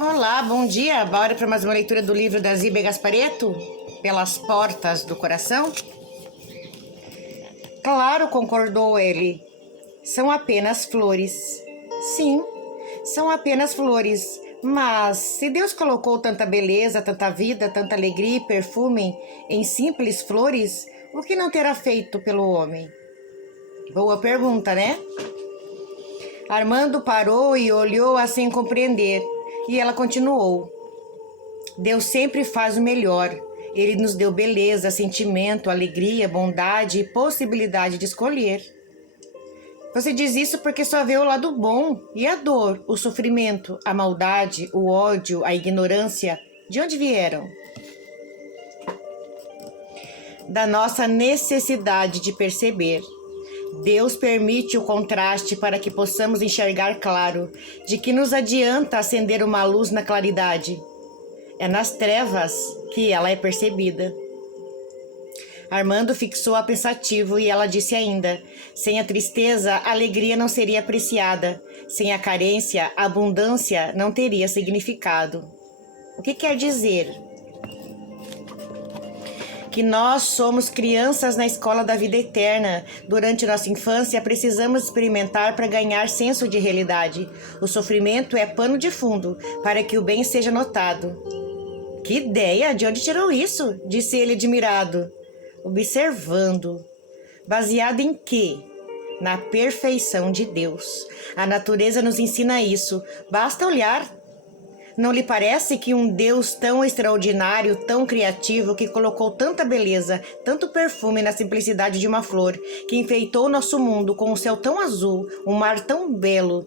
Olá, bom dia. Bora para mais uma leitura do livro da Zíbia Gasparetto, Pelas Portas do Coração? Claro, concordou ele. São apenas flores. Sim, são apenas flores. Mas se Deus colocou tanta beleza, tanta vida, tanta alegria e perfume em simples flores, o que não terá feito pelo homem? Boa pergunta, né? Armando parou e olhou sem compreender. E ela continuou. Deus sempre faz o melhor. Ele nos deu beleza, sentimento, alegria, bondade e possibilidade de escolher. Você diz isso porque só vê o lado bom e a dor, o sofrimento, a maldade, o ódio, a ignorância. De onde vieram? Da nossa necessidade de perceber. Deus permite o contraste para que possamos enxergar claro. De que nos adianta acender uma luz na claridade? É nas trevas que ela é percebida. Armando fixou-a pensativo e ela disse ainda: sem a tristeza, a alegria não seria apreciada. Sem a carência, a abundância não teria significado. O que quer dizer? Que nós somos crianças na escola da vida eterna. Durante nossa infância, precisamos experimentar para ganhar senso de realidade. O sofrimento é pano de fundo para que o bem seja notado. Que ideia! De onde tirou isso? Disse ele admirado. Observando. Baseado em quê? Na perfeição de Deus. A natureza nos ensina isso. Basta olhar. Não lhe parece que um Deus tão extraordinário, tão criativo, que colocou tanta beleza, tanto perfume na simplicidade de uma flor, que enfeitou nosso mundo com um céu tão azul, um mar tão belo,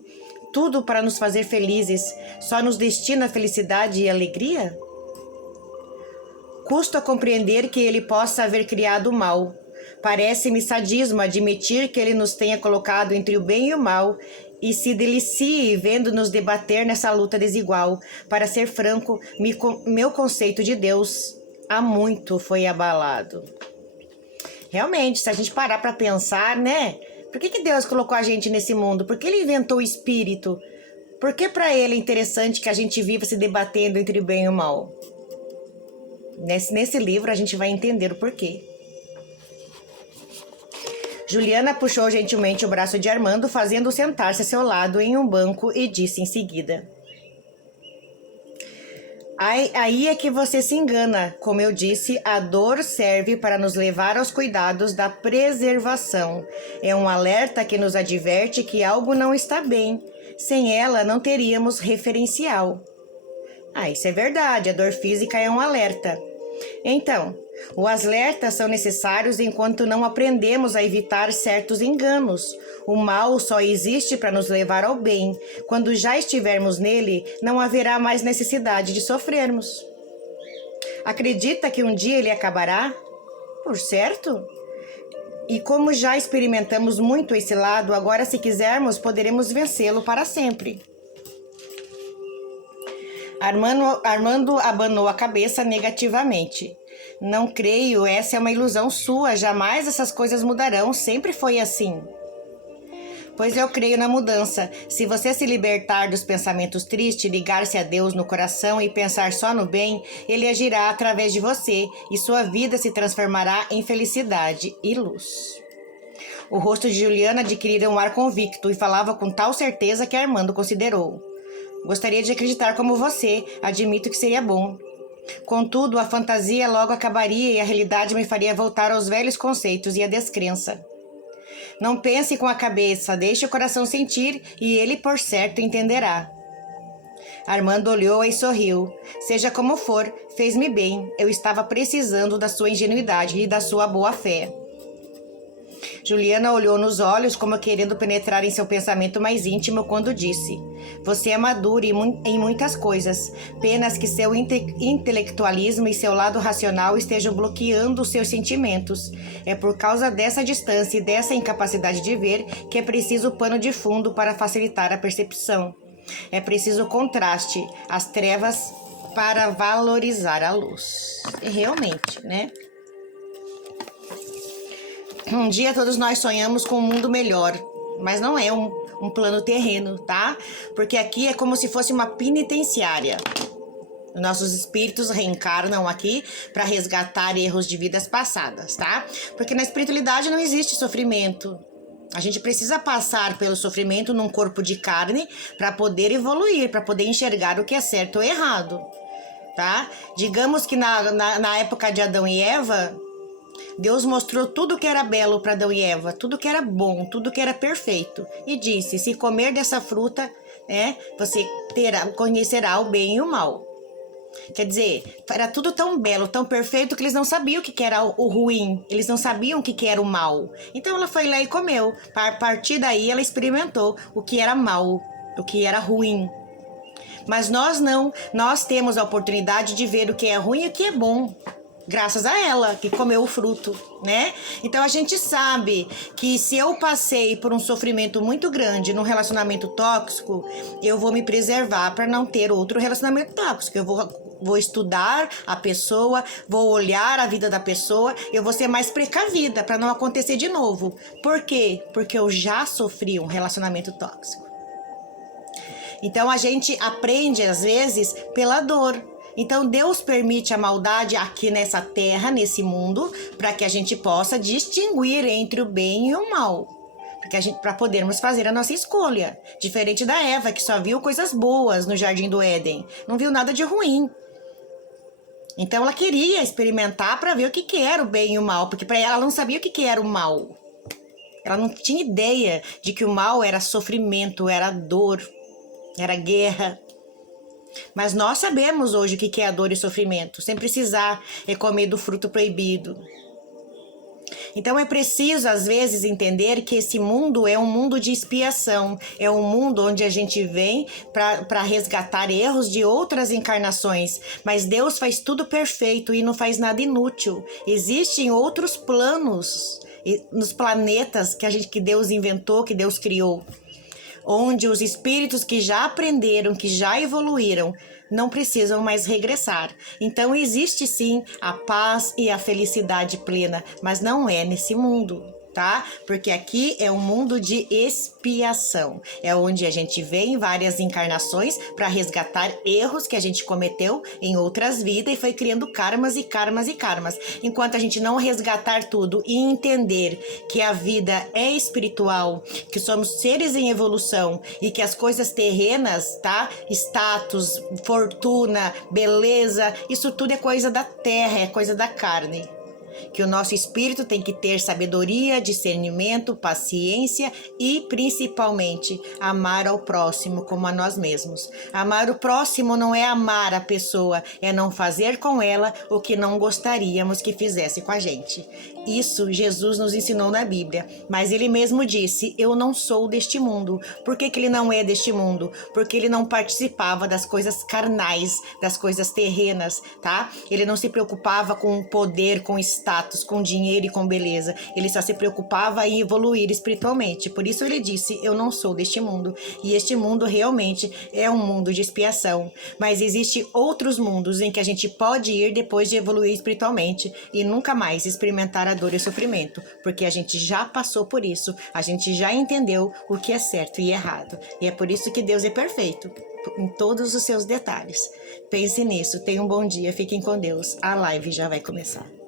tudo para nos fazer felizes, só nos destina a felicidade e alegria? Custo a compreender que ele possa haver criado o mal. Parece-me sadismo admitir que ele nos tenha colocado entre o bem e o mal e se delicie vendo-nos debater nessa luta desigual. Para ser franco, meu conceito de Deus há muito foi abalado. Realmente, se a gente parar para pensar, né? Por que Deus colocou a gente nesse mundo? Por que ele inventou o espírito? Por que para ele é interessante que a gente viva se debatendo entre o bem e o mal? Nesse livro a gente vai entender o porquê. Juliana puxou gentilmente o braço de Armando, fazendo-o sentar-se a seu lado em um banco e disse em seguida: Aí é que você se engana. Como eu disse, a dor serve para nos levar aos cuidados da preservação. É um alerta que nos adverte que algo não está bem. Sem ela, não teríamos referencial. Isso é verdade. A dor física é um alerta. Então, os alertas são necessários enquanto não aprendemos a evitar certos enganos. O mal só existe para nos levar ao bem. Quando já estivermos nele, não haverá mais necessidade de sofrermos. Acredita que um dia ele acabará? Por certo. E como já experimentamos muito esse lado, agora, se quisermos, poderemos vencê-lo para sempre. Armando abanou a cabeça negativamente. Não creio, essa é uma ilusão sua. Jamais essas coisas mudarão. Sempre foi assim. Pois eu creio na mudança. Se você se libertar dos pensamentos tristes, ligar-se a Deus no coração e pensar só no bem, ele agirá através de você e sua vida se transformará em felicidade e luz. O rosto de Juliana adquirira um ar convicto e falava com tal certeza que Armando considerou. Gostaria de acreditar como você, admito que seria bom. Contudo, a fantasia logo acabaria e a realidade me faria voltar aos velhos conceitos e à descrença. Não pense com a cabeça, deixe o coração sentir e ele, por certo, entenderá. Armando olhou e sorriu. Seja como for, fez-me bem. Eu estava precisando da sua ingenuidade e da sua boa-fé. Juliana olhou nos olhos como querendo penetrar em seu pensamento mais íntimo quando disse: Você é maduro em muitas coisas, apenas que seu intelectualismo e seu lado racional estejam bloqueando os seus sentimentos. É por causa dessa distância e dessa incapacidade de ver que é preciso pano de fundo para facilitar a percepção. É preciso contraste, as trevas para valorizar a luz. E realmente, né? Um dia todos nós sonhamos com um mundo melhor, mas não é um um plano terreno, tá? Porque aqui é como se fosse uma penitenciária. Nossos espíritos reencarnam aqui para resgatar erros de vidas passadas, tá? Porque na espiritualidade não existe sofrimento. A gente precisa passar pelo sofrimento num corpo de carne para poder evoluir, para poder enxergar o que é certo ou errado, tá? Digamos que na época de Adão e Eva, Deus mostrou tudo que era belo para Adão e Eva, tudo que era bom, tudo que era perfeito. E disse, se comer dessa fruta, você conhecerá o bem e o mal. Quer dizer, era tudo tão belo, tão perfeito, que eles não sabiam o que era o ruim. Eles não sabiam o que era o mal. Então ela foi lá e comeu. A partir daí ela experimentou o que era mal, o que era ruim. Mas nós não. Nós temos a oportunidade de ver o que é ruim e o que é bom. Graças a ela, que comeu o fruto, né? Então a gente sabe que se eu passei por um sofrimento muito grande num relacionamento tóxico, eu vou me preservar para não ter outro relacionamento tóxico. Eu vou estudar a pessoa, vou olhar a vida da pessoa, eu vou ser mais precavida para não acontecer de novo. Por quê? Porque eu já sofri um relacionamento tóxico. Então a gente aprende às vezes pela dor. Então Deus permite a maldade aqui nessa terra, nesse mundo, para que a gente possa distinguir entre o bem e o mal, para podermos fazer a nossa escolha. Diferente da Eva, que só viu coisas boas no Jardim do Éden, não viu nada de ruim. Então ela queria experimentar para ver o que era o bem e o mal, porque para ela não sabia o que era o mal. Ela não tinha ideia de que o mal era sofrimento, era dor, era guerra. Mas nós sabemos hoje o que é a dor e sofrimento, sem precisar comer do fruto proibido. Então é preciso, às vezes, entender que esse mundo é um mundo de expiação, é um mundo onde a gente vem para resgatar erros de outras encarnações, mas Deus faz tudo perfeito e não faz nada inútil. Existem outros planos nos planetas que Deus inventou, que Deus criou, onde os espíritos que já aprenderam, que já evoluíram, não precisam mais regressar. Então existe sim a paz e a felicidade plena, mas não é nesse mundo, tá? Porque aqui é um mundo de expiação. É onde a gente vem em várias encarnações para resgatar erros que a gente cometeu em outras vidas e foi criando karmas e karmas e karmas. Enquanto a gente não resgatar tudo e entender que a vida é espiritual, que somos seres em evolução e que as coisas terrenas, tá? Status, fortuna, beleza, isso tudo é coisa da terra, é coisa da carne. Que o nosso espírito tem que ter sabedoria, discernimento, paciência e, principalmente, amar ao próximo como a nós mesmos. Amar o próximo não é amar a pessoa, é não fazer com ela o que não gostaríamos que fizesse com a gente. Isso Jesus nos ensinou na Bíblia, mas ele mesmo disse, eu não sou deste mundo. Por que ele não é deste mundo? Porque ele não participava das coisas carnais, das coisas terrenas, tá? Ele não se preocupava com poder, com status, com dinheiro e com beleza. Ele só se preocupava em evoluir espiritualmente. Por isso ele disse, eu não sou deste mundo. E este mundo realmente é um mundo de expiação. Mas existem outros mundos em que a gente pode ir depois de evoluir espiritualmente e nunca mais experimentar a dor e o sofrimento, porque a gente já passou por isso, a gente já entendeu o que é certo e errado. E é por isso que Deus é perfeito, em todos os seus detalhes. Pense nisso, tenha um bom dia, fiquem com Deus. A live já vai começar.